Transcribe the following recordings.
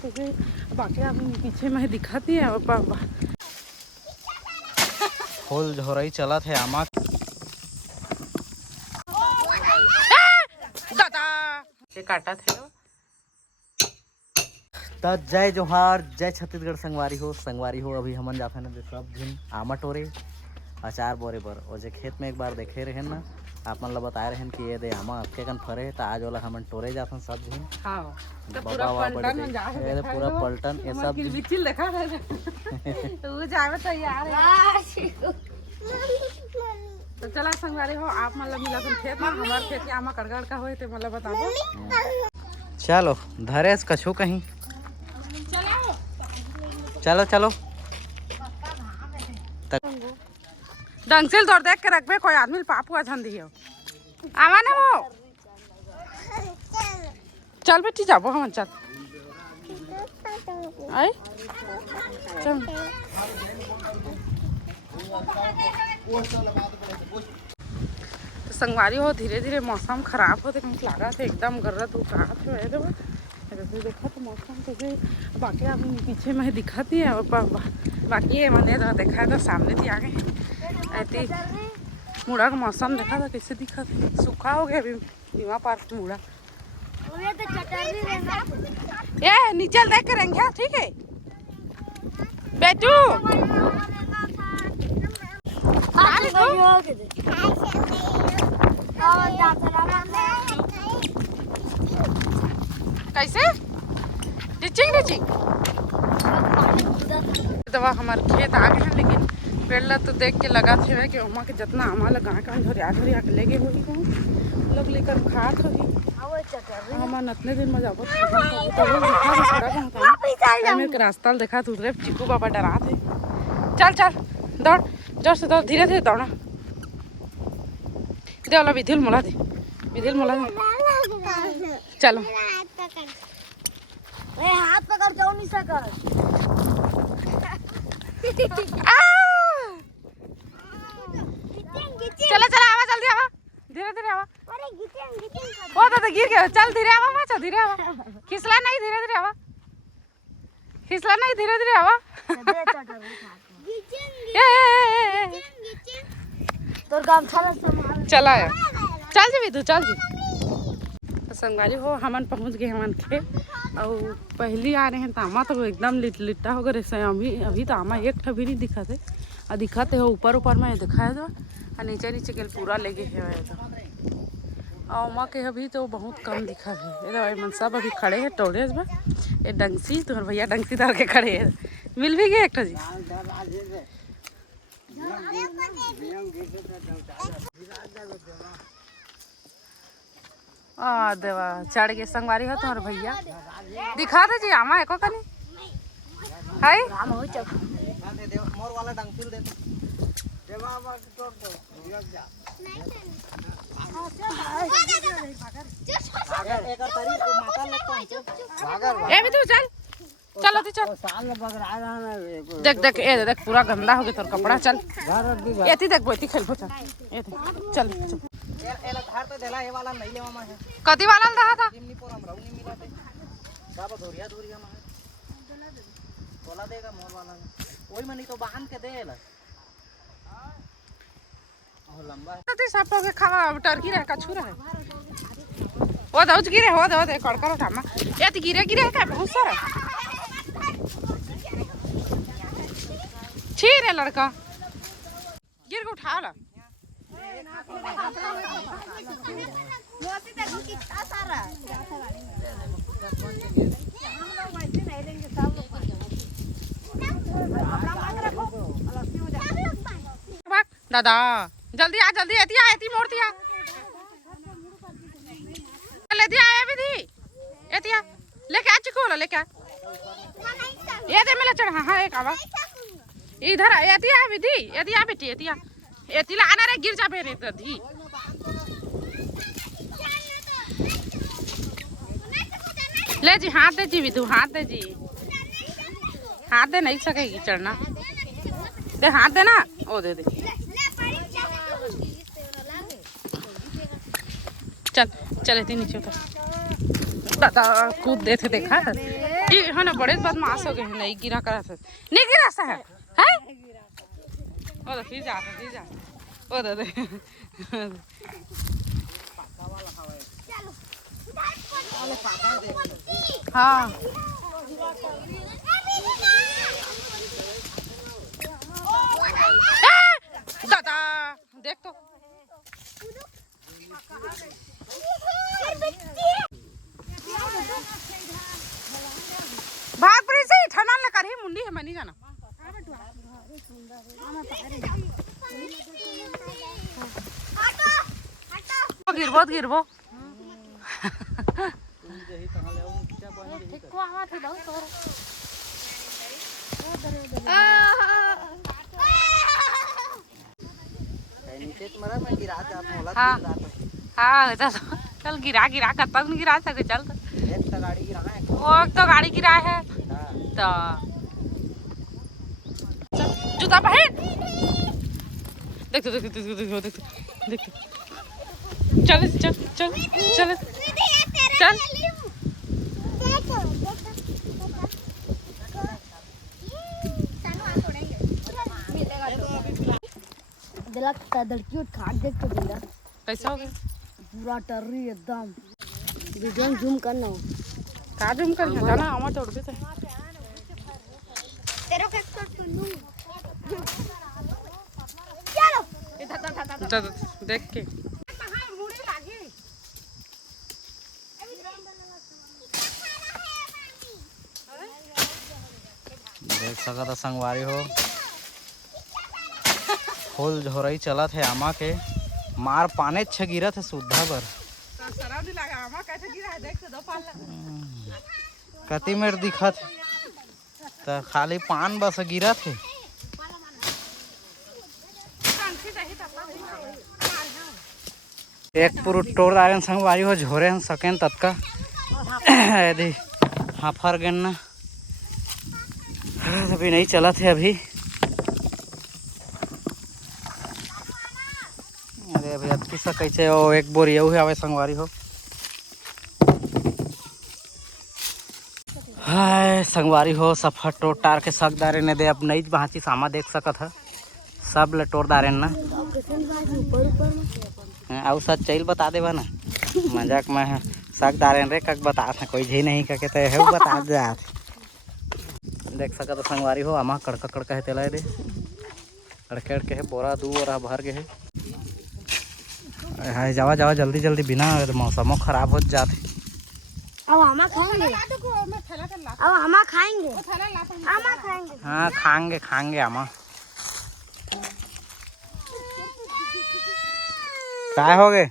बाकी आप पीछे में दिखाती है फूल झोरई चला थे आमा दादा काटा थे। तो जय जोहार, जय छत्तीसगढ़। संगवारी हो अभी हमन जाते ना सब दिन आमा टोरे अचार बोरे बर और जे खेत में एक बार देखे रहे ना आप मन ला बताए रहे कि ये दे आमा अक्के कन फरे तो आज वाला हमन टोरे जाथन सब दिन। हां तो पूरा पलटन ये पूरा पलटन ये सब बिचिल देखा रहे तू जावे तो यार तो चला संगवारी हो आप मन ला मिला खेत में हमार खेत के आमा कड़गड़ का होए ते मन ला बताबो। चलो धरेस कछु कहीं चलो चलो ढंग से दौड़ देख के रखबे कोई आदमी पापू अछन दियो आवा ना वो चल बेटी जाबो हम चल आई चल तो संगवारी हो धीरे धीरे मौसम खराब होते कहीं लगा थे एकदम गर्रत उठात है देखा तो मौसम तो बाकी आप पीछे में दिखाती है बाकी ये मैंने तो देखा तो सामने थी आगे ऐसी मुड़ा का मौसम देखा था कैसे दिखा था सूखा हो गया अभी बीमा पार्क मुड़ा ये नीचे देख के रहेंगे ठीक है बेटू कैसे डिचिंग डिचिंग दवा हमारे खेत आ गए हैं लेकिन पेड़ ला तो देख के लगा थे कि उमा के जितना आमा लगा का झोरिया झोरिया के लेगे होगी कहूँ लोग लेकर खात होगी हमार नतने दिन में जाबो मेरे रास्ता देखा तो उधर चिक्कू बाबा डरा थे। चल चल दौड़ जोर से दौड़ धीरे धीरे दौड़ा दे वाला विधिल मोला दे चलो हाथ पकड़ जाओ नहीं सकर चला चला आवा जल्दी आवा धीरे धीरे आवा वो तो गिर गया चल धीरे आवा माचा धीरे आवा खिसला नहीं धीरे धीरे आवा तोर काम चला चल जी तू चल जी संगवारी हो हमन पहुंच गए हमन खेत और पहली आ रहे हैं तो आमा तो एकदम लिट्टा हो गए अभी तो आमा एक ठा भी नहीं दिखा थे और दिखाते हो ऊपर में दिखाया था और नीचे नीचे के पूरा लेके है तो आमा के अभी तो बहुत कम दिखा है मन सब अभी खड़े हैं टोरे में ये डंसी तुम्हारे भैया डंसी डाल के खड़े हैं मिल भी गए एक ठा जी देवा चढ़ के संगवारी हो तुम्हारे भैया दिखा दे जी आमा एको कनी हाय मोर वाला डंसिल दे देवा तोड़ दो एक तारी माता लगता ए भी तू चल चलो तू चल साल में बगरा रहा है देख ए देख पूरा गंदा हो गया तोर कपड़ा चल एती देख बोती खेलबो चल ए चल एला धार पे देला ए वाला नहीं लेवा है कदी वाला रहा था निम्नी पर हम रहू नहीं मिला थे सब धोरिया में तोला देगा मोर वाला ओई में नहीं तो बांध के देला ओ लंबा है तो सब के खावा टर्की रहे कछु रहे वो दौज गिरे हो दे कड़कर ठामा ये तो गिरे का बहुत सारा छी रे लड़का गिर के उठा ला मोती देखो कितना सारा है दादा जल्दी आ एती मोड़ दिया लेती आया विधि एती आ लेके आ चिको लेके आ ये दे मिला चढ़ हां एक आवा इधर एती आ विधि एती आ बेटी एती ला आना रे गिर जा बे रे धी ले जी हाथ दे जी विधु हाथ दे जी हाथ दे नहीं सकेगी चढ़ना दे हाथ दे ना ओ दे चल चले थे नीचे उतर दादा कूद दे थे देखा ये है ना बड़े बदमाश हो गए हैं। नहीं गिरा करा था, नहीं गिरा सा है ओ तो फिर जा ओ दे हाँ दादा देख तो भाग पड़ी से ठंडा लग रही मुंडी है मैं नहीं जाना गिरबो हाँ हाँ चल गिरा कर तक नहीं गिरा सके चल वो तो गाड़ी गिरा है तो जूता पहन देख चल चल चल चल चल लड़की उठा देख के दिला कैसा हो गया पूरा टर्री एकदम वीडियो में जूम करना हो का जूम कर ना आमा तोड़ देते तेरे को एक्सपर्ट सुनूं चलो देख के देख सका था संगवारी हो फूल झोरई चलत है आमा के मार पाने छ गिरत है सुधा बर कति मेर दिखत तो खाली पान बस गिरत है एक पूरा टोर आयन संगवारी हो झोरे हैं सकें तत्का यदि हाँ फर गए ना अभी नहीं चला थे अभी अरे अभी अति सा कैसे हो एक बोर यू है आवे संगवारी हो हाय संगवारी हो सफर टोटार के सकदारे ने दे अब नहीं बाची सामा देख सकत है सब ल टोरदारे ना आउ सच चल बता देवा ना मजाक में सकदारे रे कक बता कोई भी नहीं कके तो है बता दे देख सका तो संगवारी हो आमा कड़का कड़का है तेला दे कड़के कड़के है बोरा दू बोरा भर के है हाय जावा जावा जल्दी जल्दी बिना मौसमों खराब हो जाते अब आमा खाएंगे हाँ खाएंगे आमा काय हो गए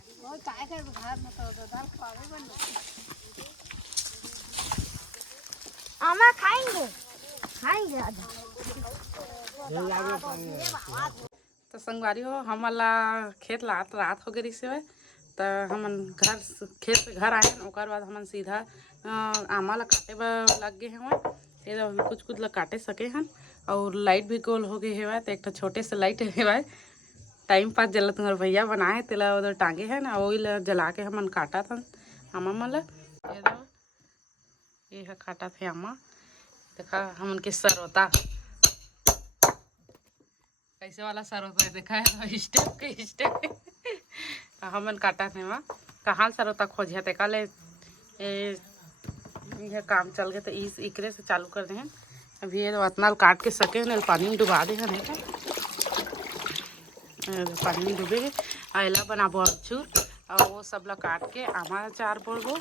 आमा खाएंगे तो संगवारी हो हमला खेत रात हो गई से तो हमन घर खेत से घर आए ओकर बाद हमन सीधा आमा ला काटे लग गए हैं ये कुछ ला काटे सके हैं और लाइट भी गोल हो गई है तो एक छोटे से लाइट है टाइम पास जला तुम्हारे भैया बनाए तेला उधर टांगे है ना वही ला जला के हमन काटा था आमा मला ये है काटा थे आमा देखा हमन के सर होता कैसे वाला सर होता है देखा है स्टेप के स्टेप हमन काटा थे वहाँ कहाँ सर होता खोजिया ते काले यह काम चल गए तो इस इकरे से चालू कर दे हैं अभी ये उतना काट के सके ना पानी में डुबा दे हैं पानी में डूबे आयला बनाबो चूर और वो सब ला काट के हमारा चार बोलबो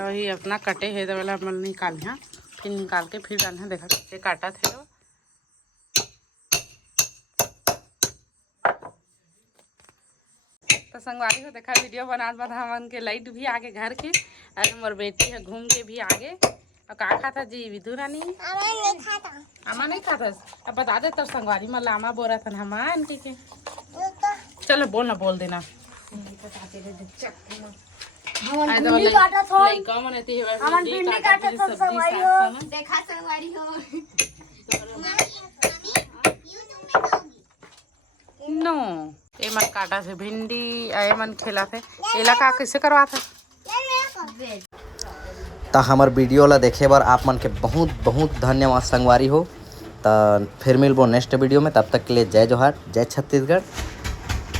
और ये अपना कटे है तो वाला मन निकाल यहाँ फिर निकाल के फिर डालना देखा कैसे काटा थे तो संगवारी हो देखा वीडियो बनात बाद हमन के लाइट भी आगे घर के अरे मोर बेटी है घूम के भी आगे और का खाता जी विधु रानी आमा नहीं खाता अब बता दे तब संगवारी में लामा बोरा था हम आंटी के चलो बोलना बोल देना नो ये मन काटा थे भिंडी ये मन खेला थे एला का कैसे करवा था तो हमार वीडियो ला देखे बर आप मन के बहुत बहुत धन्यवाद संगवारी हो। तो फिर मिलबो नेक्स्ट वीडियो में, तब तक के लिए जय जोहार, जय छत्तीसगढ़।